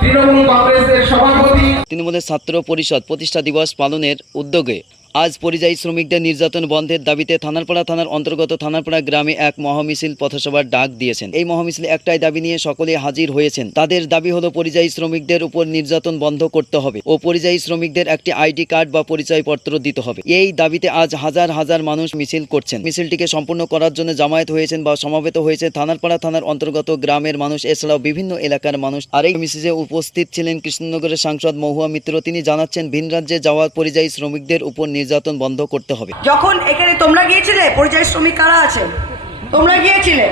তৃণমূল কংগ্রেসের সভাপতি তৃণমূলের ছাত্র পরিষদ প্রতিষ্ঠা দিবস পালনের উদ্যোগে আজ পরিযায়ী শ্রমিকদের নির্যাতন বন্ধের দাবিতে থানারপাড়া থানার অন্তর্গত থানারপাড়া গ্রামে এক মহামিছিল পথসভার ডাক দিয়েছেন। এই মহামিছিলে একটাই দাবি নিয়ে সকলে হাজির হয়েছেন। তাদের দাবি হলো পরিযায়ী শ্রমিকদের উপর নির্যাতন বন্ধ করতে হবে ও পরিযায়ী শ্রমিকদের একটি আইডি কার্ড বা পরিচয়পত্র দিতে হবে। এই দাবিতে আজ হাজার হাজার মানুষ মিছিল করছেন। মিছিলটিকে সম্পূর্ণ করার জন্য জামায়াত হয়েছেন বা সমাবেত হয়েছে থানারপাড়া থানার অন্তর্গত গ্রামের মানুষ, এছাড়াও বিভিন্ন এলাকার মানুষ। আর এই মিছিলে উপস্থিত ছিলেন কৃষ্ণনগরের সাংসদ মহুয়া মিত্র। তিনি জানাচ্ছেন, ভিন রাজ্যে যাওয়া পরিযায়ী শ্রমিকদের উপর নির্যাতন বন্ধ করতে হবে। যখন এখানে তোমরা গিয়েছিলে, পরিযায়ী শ্রমিক কারা আছে? তোমরা গিয়েছিলে?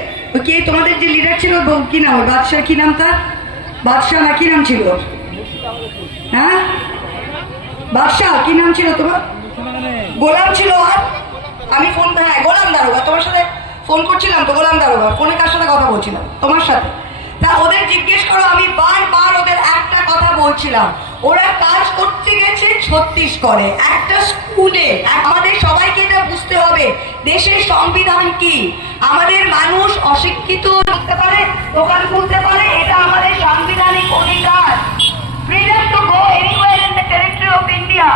কে তোমাদের যে লিডার ছিল কি নাম? বাদশাহ কি নাম তার? বাদশাহ না কি নাম ছিল হ্যাঁ? বাদশাহ, কি নাম ছিল তোমার? গোলাম ছিল আর আমি ফোন হ্যাঁ গোলাম দারোগা, তোমার সাথে ফোন করছিলাম তো, গোলাম দারোগা। ফোনে কার সাথে কথা বলছিলাম তোমার সাথে। তা ওদের জিজ্ঞেস করো, আমি বারবার ওদের একটা কথা বলছিলাম। ওরা কাজ করতে গেছে ছত্তিশগড়ে একটা স্কুলে আমাদের সবাইকে এটা বুঝতে হবে, দেশের সংবিধান কি? আমাদের মানুষ অশিক্ষিত করতে পারে, দোকান খুলতে পারে, এটা আমাদের সাংবিধানিক অধিকার। Freedom to go anywhere in the territory of India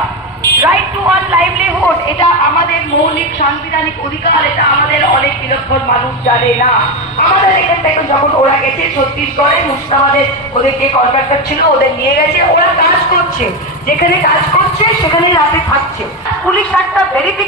right to one livelihood এটা আমাদের মৌলিক সাংবিধানিক অধিকার, এটা আমাদের অনেক নিরক্ষর মানুষ জানে না। আমাদের এখান থেকে যখন ওরা গেছে ছত্তিশগড়ে মুর্শিদাবাদে ওদের যে কন্ট্রাক্টর ছিল ওদের নিয়ে গেছে, ওরা কাজ করছে। যেখানে কাজ করছে সেখানে রাতে থাকছে। পুলিশ একটা ভেরিফিকেশন